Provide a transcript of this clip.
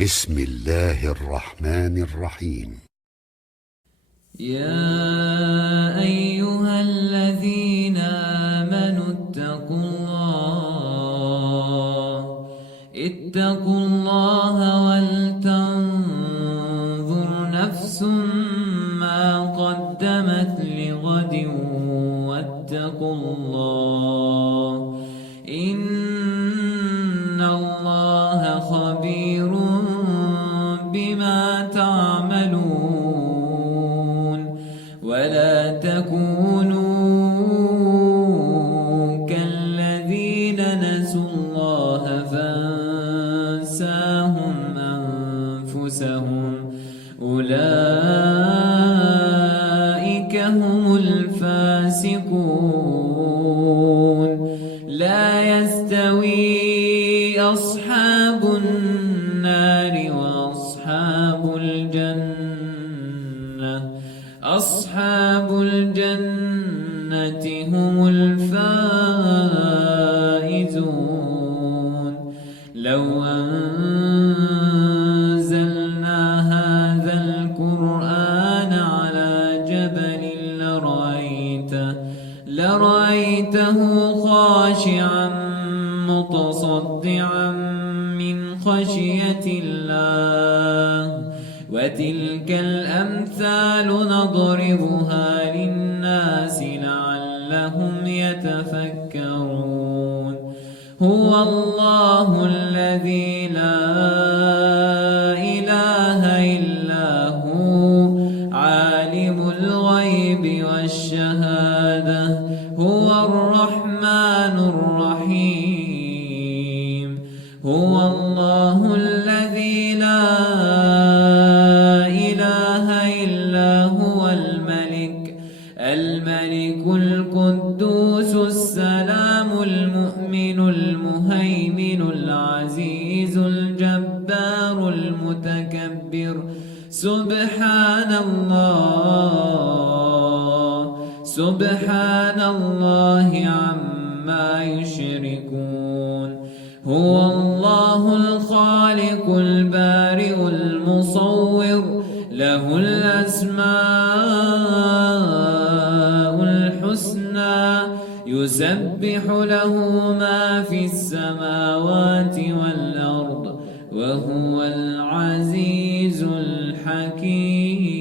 بسم الله الرحمن الرحيم. يا أيها الذين آمنوا اتقوا الله ولتنظر نفس ما قدمت لغد واتقوا الله إن الله خبير بما تعملون. ولا تكونوا كالذين نسوا الله فانساهم أنفسهم أولئك هم الفاسقون. لا يستوي أصحاب النار وأصحاب الجنة، أصحاب الجنة هم الفائزون. لو أنزلنا هذا القرآن على جبل لرأيته خاشعا متصدعا من خشية الله. وتلك الأمثال نضربها للناس لعلهم يتفكرون. هو الله الذي لا إله إلا هو عالم الغيب والشهادة هو الرحمن الرحيم. هو الله الذي لا الملك القدوس السلام المؤمن المهيمن العزيز الجبار المتكبر. سبحان الله عما يشركون. هو الله الخالق البارئ المصور له الأسماء الحسنى يسبح له ما في السماوات والأرض وهو العزيز الحكيم.